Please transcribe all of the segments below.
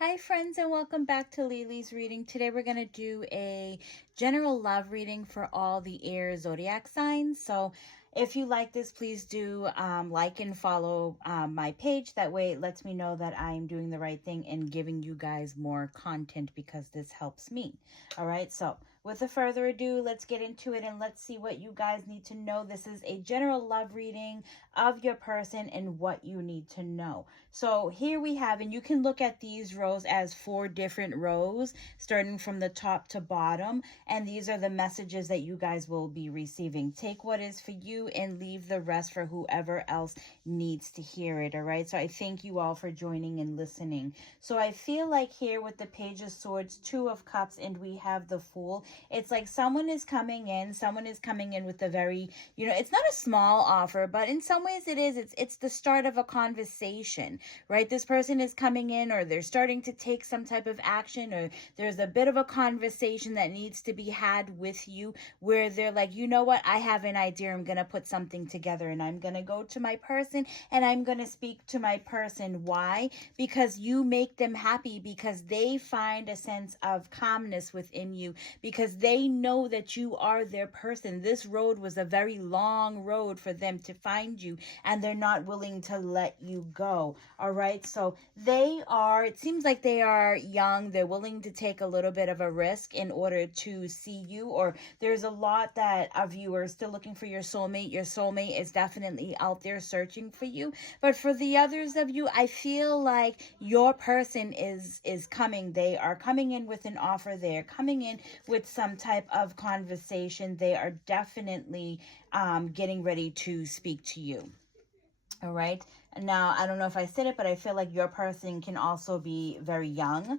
Hi friends, and welcome back to Lily's reading. Today we're going to do a general love reading for all the air zodiac signs. So if you like this, please do like and follow my page. That way it lets me know that I'm doing the right thing and giving you guys more content because this helps me. All right, so without further ado, let's get into it and let's see what you guys need to know. This is a general love reading of your person and what you need to know. So here we have, and you can look at these rows as 4 different rows starting from the top to bottom, and these are the messages that you guys will be receiving. Take what is for you and leave the rest for whoever else needs to hear it. All right, so I thank you all for joining and listening. So I feel like here with the Page of Swords, 2 of Cups, and we have the Fool, it's like someone is coming in with a very, it's not a small offer, but in some ways it is. It's the start of a conversation, right? This person is coming in, or they're starting to take some type of action, or there's a bit of a conversation that needs to be had with you where they're like, you know what, I have an idea. I'm going to put something together and I'm going to go to my person and I'm going to speak to my person. Why? Because you make them happy, because they find a sense of calmness within you, because they know that you are their person. This road was a very long road for them to find you, and they're not willing to let you go. All right, so it seems like they are young. They're willing to take a little bit of a risk in order to see you, or there's a lot that of you are still looking for your soulmate. Your soulmate is definitely out there searching for you. But for the others of you, I feel like your person is coming. They are coming in with an offer. They are coming in with some type of conversation. They are definitely getting ready to speak to you. All right. Now, I don't know if I said it, but I feel like your person can also be very young.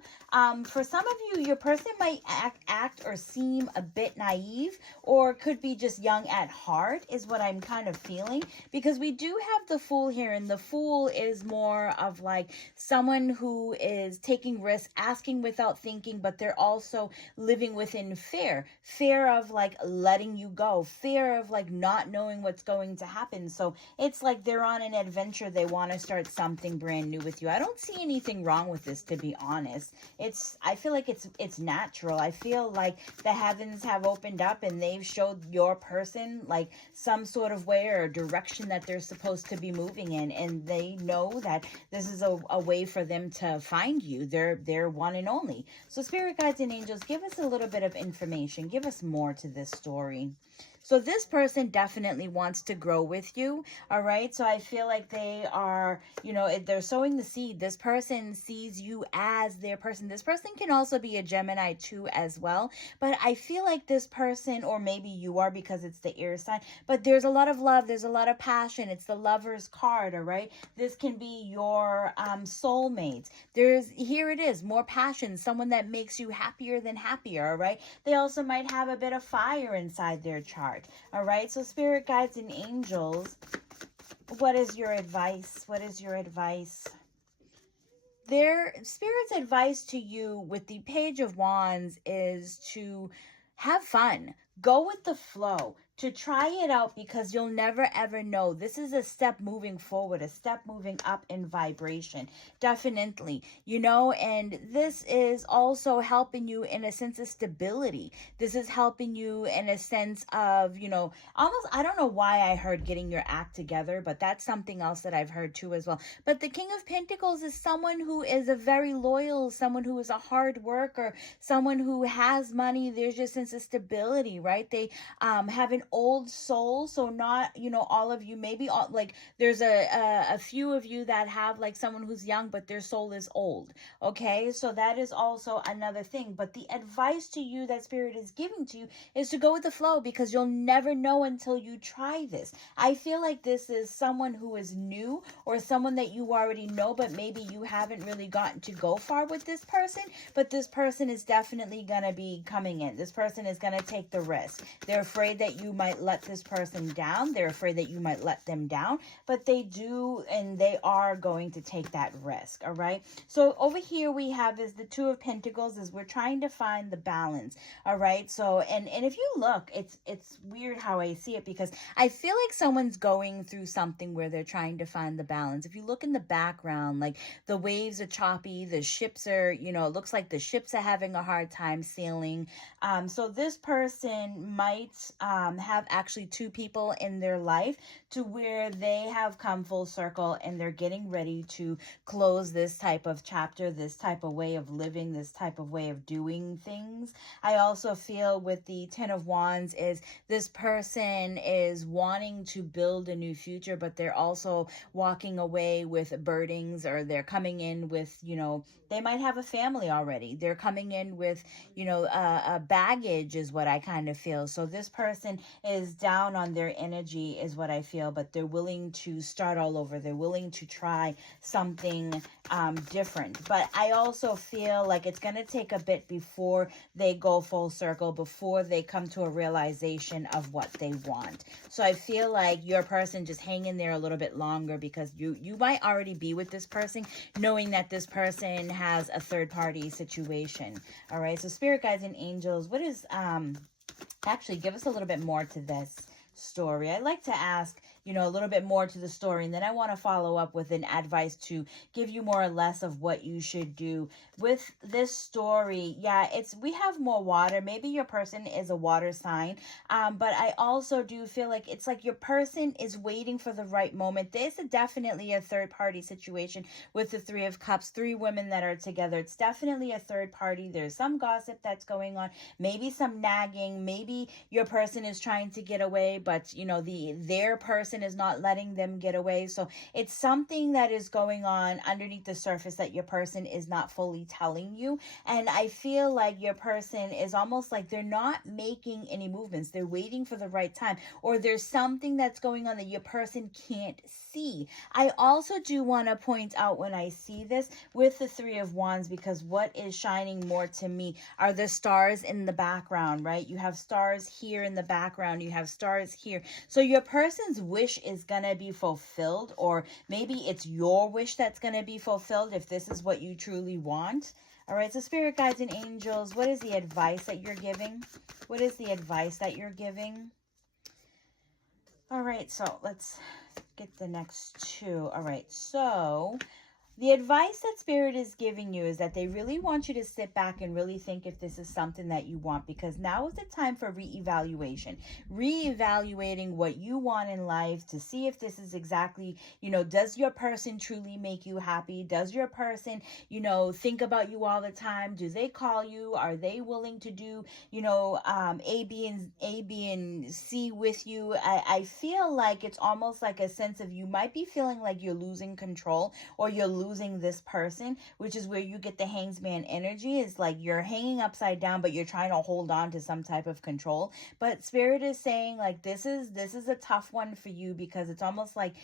For some of you, your person might act or seem a bit naive, or could be just young at heart, is what I'm kind of feeling. Because we do have the Fool here, and the Fool is more of like someone who is taking risks, asking without thinking, but they're also living within fear. Fear of like letting you go, fear of like not knowing what's going to happen. So it's like they're on an adventure. They want to start something brand new with you. I don't see anything wrong with this, to be honest. I feel like it's natural. I feel like the heavens have opened up and they've showed your person like some sort of way or direction that they're supposed to be moving in, and they know that this is a way for them to find you. They're one and only. So spirit guides and angels, give us a little bit of information. Give us more to this story. So this person definitely wants to grow with you, all right? So I feel like they are, they're sowing the seed. This person sees you as their person. This person can also be a Gemini too as well. But I feel like this person, or maybe you are because it's the air sign, but there's a lot of love. There's a lot of passion. It's the Lover's card, all right? This can be your soulmate. Here it is, more passion, someone that makes you happier than happier, all right? They also might have a bit of fire inside their chart. All right, so spirit guides and angels, what is your advice? What is your advice? Their spirit's advice to you with the Page of Wands is to have fun. Go with the flow, to try it out, because you'll never ever know. This is a step moving forward, a step moving up in vibration. Definitely, and this is also helping you in a sense of stability. This is helping you in a sense of, almost, I don't know why I heard getting your act together, but that's something else that I've heard too as well. But the King of Pentacles is someone who is a very loyal, someone who is a hard worker, someone who has money. There's just a sense of stability, right? They have an old soul. So not, all of you, maybe like there's a few of you that have like someone who's young, but their soul is old. Okay. So that is also another thing. But the advice to you that spirit is giving to you is to go with the flow, because you'll never know until you try this. I feel like this is someone who is new, or someone that you already know, but maybe you haven't really gotten to go far with this person, but this person is definitely going to be coming in. This person is going to take the risk. They're afraid that you might let this person down. They're afraid that you might let them down, but they do, and they are going to take that risk. All right. So over here we have is the Two of Pentacles, is we're trying to find the balance. All right. So, and if you look, it's weird how I see it, because I feel like someone's going through something where they're trying to find the balance. If you look in the background, like the waves are choppy, the ships are, you know, it looks like the ships are having a hard time sailing. So this person might have actually two people in their life to where they have come full circle and they're getting ready to close this type of chapter, this type of way of living, this type of way of doing things. I also feel with the Ten of Wands is this person is wanting to build a new future, but they're also walking away with burdens, or they're coming in with, you know, they might have a family already. They're coming in with, you know, a baggage is what I kind of feel. So this person is down on their energy is what I feel, but they're willing to start all over. They're willing to try something different. But I also feel like it's going to take a bit before they go full circle, before they come to a realization of what they want. So I feel like your person just hang in there a little bit longer, because you might already be with this person knowing that this person has a third party situation. All right. So spirit guides and angels, what is actually give us a little bit more to this story. I like to ask, you know, a little bit more to the story, and then I want to follow up with an advice to give you more or less of what you should do with this story. Yeah, we have more water. Maybe your person is a water sign, but I also do feel like it's like your person is waiting for the right moment. There's definitely a third party situation with the Three of Cups, three women that are together. It's definitely a third party. There's some gossip that's going on, maybe some nagging, maybe your person is trying to get away, but you know, their person is not letting them get away. So it's something that is going on underneath the surface that your person is not fully telling you. And I feel like your person is almost like they're not making any movements. They're waiting for the right time, or there's something that's going on that your person can't see. I also do want to point out when I see this with the Three of Wands, because what is shining more to me are the stars in the background, right? You have stars here in the background. You have stars here. So your person's wish is going to be fulfilled, or maybe it's your wish that's going to be fulfilled if this is what you truly want. All right, so spirit guides and angels, what is the advice that you're giving? What is the advice that you're giving? All right, so let's get the next two. All right, so the advice that Spirit is giving you is that they really want you to sit back and really think if this is something that you want, because now is the time for reevaluation. Reevaluating what you want in life to see if this is exactly, you know, does your person truly make you happy? Does your person, you know, think about you all the time? Do they call you? Are they willing to do, you know, A, B, and C with you? I feel like it's almost like a sense of you might be feeling like you're losing control, or you're losing this person, which is where you get the Hangsman energy. Is like you're hanging upside down, but you're trying to hold on to some type of control. But Spirit is saying like this is a tough one for you, because it's almost like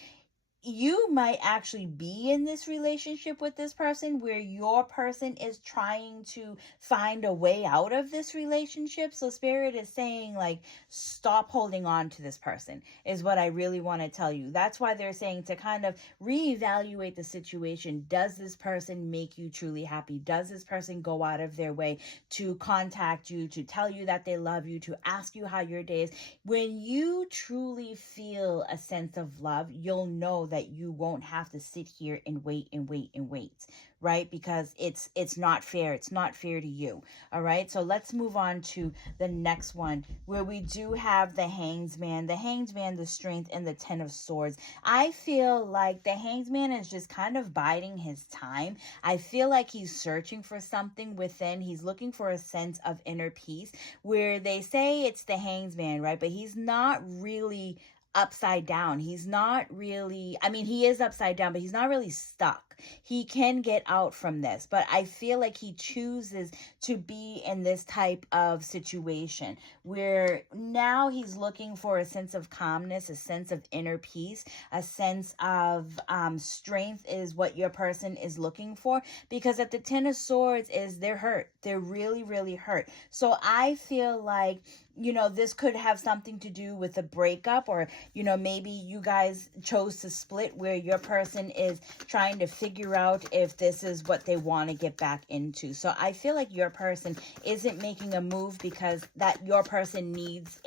you might actually be in this relationship with this person where your person is trying to find a way out of this relationship. So Spirit is saying like, stop holding on to this person is what I really want to tell you. That's why they're saying to kind of reevaluate the situation. Does this person make you truly happy? Does this person go out of their way to contact you, to tell you that they love you, to ask you how your day is? When you truly feel a sense of love, you'll know that you won't have to sit here and wait and wait and wait, right? Because it's not fair. It's not fair to you. All right. So let's move on to the next one, where we do have the Hangsman, the Strength, and the Ten of Swords. I feel like the Hangsman is just kind of biding his time. I feel like he's searching for something within. He's looking for a sense of inner peace, where they say it's the Hangsman, right? But he's not really upside down. He's not really, I mean, he is upside down, but he's not really stuck. stuck. He can get out from this, but I feel like he chooses to be in this type of situation where now he's looking for a sense of calmness, a sense of inner peace, a sense of strength is what your person is looking for, because at the Ten of Swords is they're hurt. They're really, really hurt. So I feel like, you know, this could have something to do with a breakup, or, you know, maybe you guys chose to split where your person is trying to figure out if this is what they want to get back into. So I feel like your person isn't making a move because that your person needs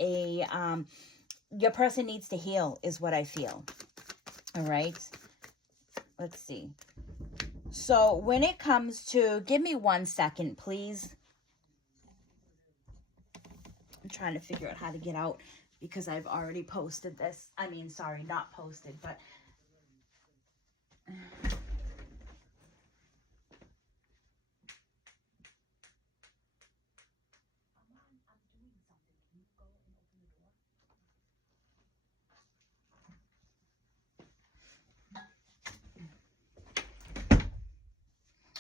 your person needs to heal is what I feel. All right. Let's see. So when it comes to, give me 1 second, please. I'm trying to figure out how to get out because I've already posted this. I mean, sorry, not posted, but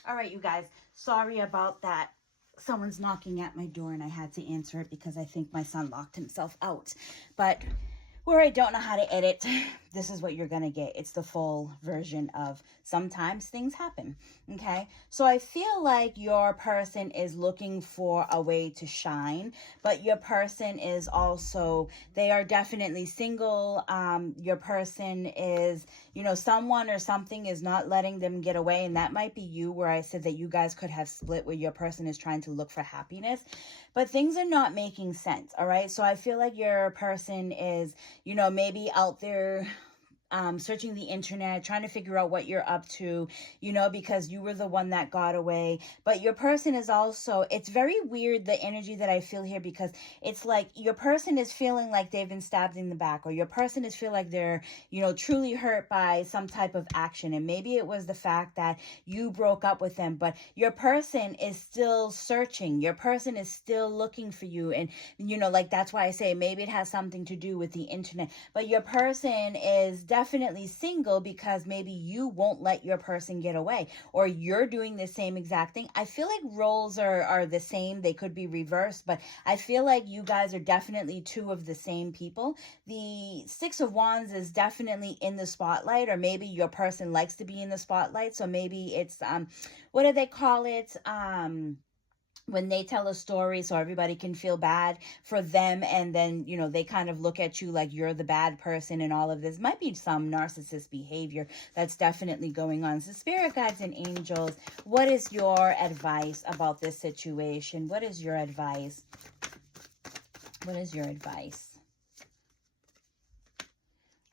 all right, you guys, sorry about that. Someone's knocking at my door and I had to answer it because I think my son locked himself out. But where I don't know how to edit, this is what you're going to get. It's the full version of sometimes things happen. Okay. So I feel like your person is looking for a way to shine, but your person is also, they are definitely single. Your person is, you know, someone or something is not letting them get away. And that might be you, where I said that you guys could have split where your person is trying to look for happiness, but things are not making sense. All right. So I feel like your person is, you know, maybe out there searching the internet, trying to figure out what you're up to, you know, because you were the one that got away. But your person is also, it's very weird, the energy that I feel here, because it's like your person is feeling like they've been stabbed in the back, or your person is feel like they're, you know, truly hurt by some type of action. And maybe it was the fact that you broke up with them, but your person is still searching. Your person is still looking for you. And, you know, like, that's why I say maybe it has something to do with the internet, but your person is definitely single because maybe you won't let your person get away, or you're doing the same exact thing. I feel like roles are the same. They could be reversed, but I feel like you guys are definitely two of the same people. The Six of Wands is definitely in the spotlight, or maybe your person likes to be in the spotlight. So maybe it's, what do they call it? When they tell a story so everybody can feel bad for them, and then, you know, they kind of look at you like you're the bad person, and all of this might be some narcissist behavior that's definitely going on. So spirit guides and angels, what is your advice about this situation? What is your advice? What is your advice?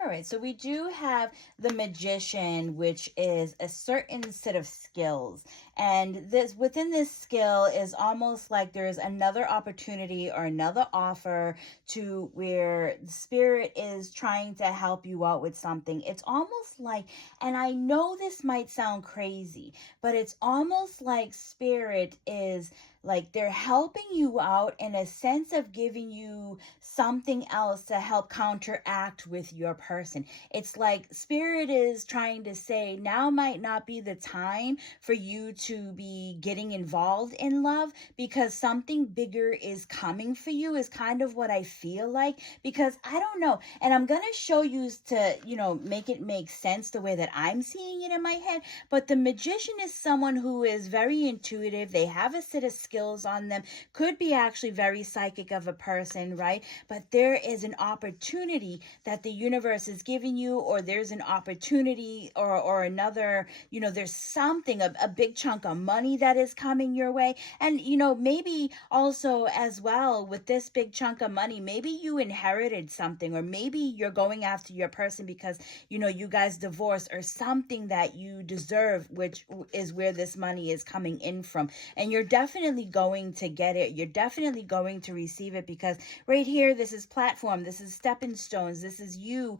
All right, so we do have the Magician, which is a certain set of skills. And this, within this skill is almost like there's another opportunity or another offer to where the spirit is trying to help you out with something. It's almost like, and I know this might sound crazy, but it's almost like spirit is like they're helping you out in a sense of giving you something else to help counteract with your person. It's like spirit is trying to say now might not be the time for you to be getting involved in love, because something bigger is coming for you, is kind of what I feel like. Because I don't know, and I'm going to show you to, you know, make it make sense the way that I'm seeing it in my head. But the Magician is someone who is very intuitive. They have a set of skills on them, could be actually very psychic of a person, right? But there is an opportunity that the universe is giving you, or there's an opportunity or another, you know, there's something, a big chunk of money that is coming your way. And, you know, maybe also as well with this big chunk of money, maybe you inherited something, or maybe you're going after your person because, you know, you guys divorced, or something that you deserve, which is where this money is coming in from. And you're definitely definitely going to get it. You're definitely going to receive it, because right here, this is platform, this is stepping stones, this is you,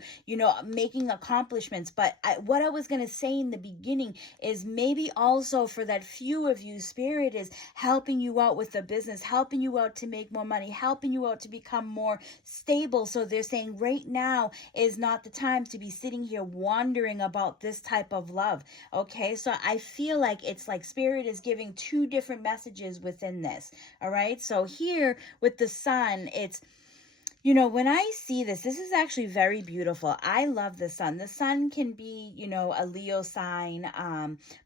making accomplishments. But what I was going to say in the beginning is maybe also for that few of you, Spirit is helping you out with the business, helping you out to make more money, helping you out to become more stable. So they're saying right now is not the time to be sitting here wondering about this type of love. Okay, so I feel like it's like Spirit is giving two different messages within this. All right, so here with the sun, it's, when I see this is actually very beautiful. I love the sun. The sun can be, a Leo sign.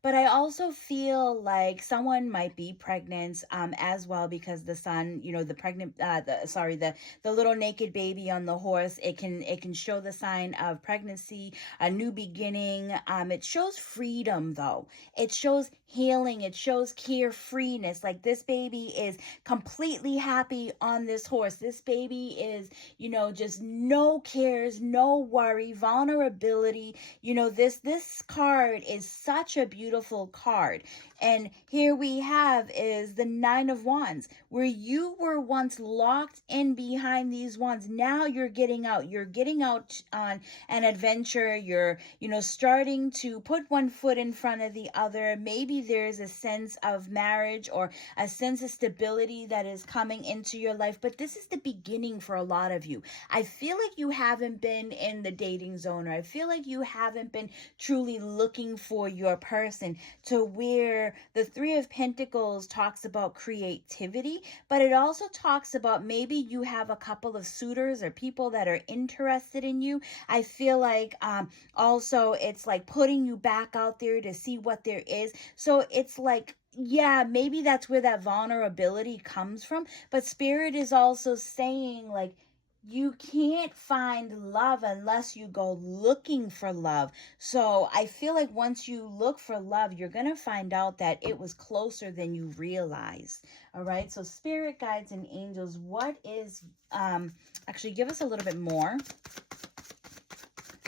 But I also feel like someone might be pregnant, as well, because the sun, the pregnant, the little naked baby on the horse, it can show the sign of pregnancy, a new beginning. It shows freedom though. It shows healing. It shows carefreeness. Like this baby is completely happy on this horse. This baby is, just no cares, no worry, vulnerability. This card is such a beautiful card. And here we have is the Nine of Wands, where you were once locked in behind these wands. Now you're getting out. You're getting out on an adventure. You're, starting to put one foot in front of the other. Maybe there's a sense of marriage or a sense of stability that is coming into your life. But this is the beginning for a lot of you. I feel like you haven't been in the dating zone, or I feel like you haven't been truly looking for your person, to where the Three of Pentacles talks about creativity, but it also talks about maybe you have a couple of suitors or people that are interested in you. I feel like also it's like putting you back out there to see what there is. So it's like, yeah, maybe that's where that vulnerability comes from. But Spirit is also saying, like, you can't find love unless you go looking for love. So I feel like once you look for love, you're going to find out that it was closer than you realized. All right. So Spirit guides and angels, what is, actually give us a little bit more.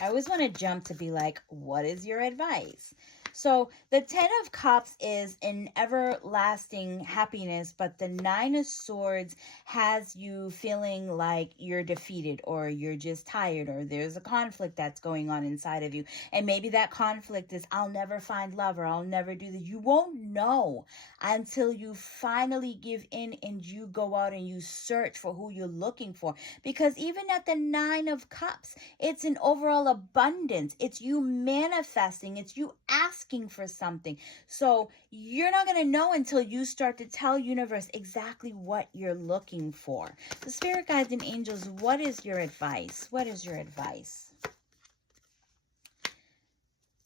I always want to jump to be like, what is your advice? So the Ten of Cups is an everlasting happiness, but the Nine of Swords has you feeling like you're defeated, or you're just tired, or there's a conflict that's going on inside of you. And maybe that conflict is, I'll never find love, or I'll never do this. You won't know until you finally give in and you go out and you search for who you're looking for. Because even at the Nine of Cups, it's an overall abundance. It's you manifesting. It's you asking for something. So you're not going to know until you start to tell universe exactly what you're looking for. The Spirit guides and angels, what is your advice? What is your advice?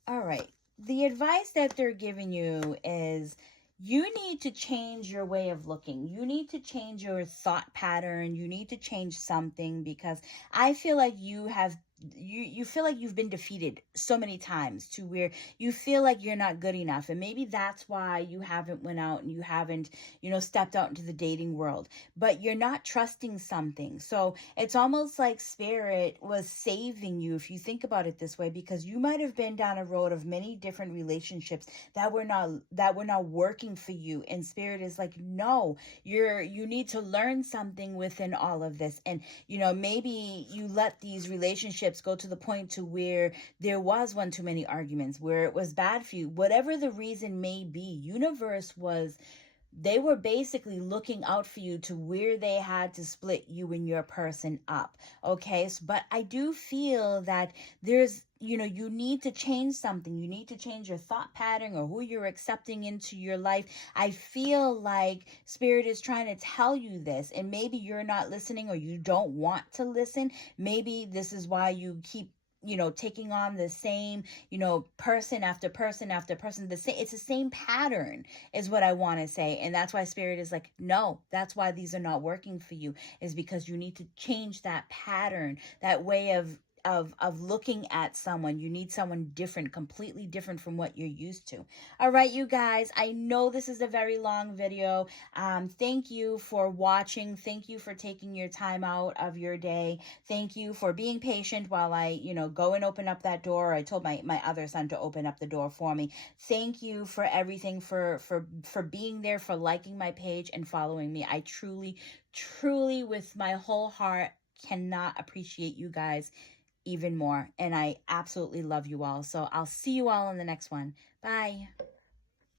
All right. The advice that they're giving you is, you need to change your way of looking. You need to change your thought pattern. You need to change something, because I feel like you feel like you've been defeated so many times, to where you feel like you're not good enough. And maybe that's why you haven't went out and you haven't, stepped out into the dating world, but you're not trusting something. So it's almost like Spirit was saving you, if you think about it this way, because you might have been down a road of many different relationships that were not working for you. And Spirit is like, no, you need to learn something within all of this. And, maybe you let these relationships go to the point to where there was one too many arguments, where it was bad for you, whatever the reason may be. Universe they were basically looking out for you to where they had to split you and your person up. Okay. But I do feel that there's, you need to change something. You need to change your thought pattern, or who you're accepting into your life. I feel like Spirit is trying to tell you this, and maybe you're not listening, or you don't want to listen. Maybe this is why you keep taking on the same, person after person after person. It's the same pattern is what I want to say. And that's why Spirit is like, no, that's why these are not working for you, is because you need to change that pattern, that way of of looking at someone. You need someone different, completely different from what you're used to. All right, you guys, I know this is a very long video. Thank you for watching. Thank you for taking your time out of your day. Thank you for being patient while I, go and open up that door. I told my other son to open up the door for me. Thank you for everything, for being there, for liking my page and following me. I truly, truly, with my whole heart, cannot appreciate you guys even more. And I absolutely love you all. So I'll see you all in the next one. Bye.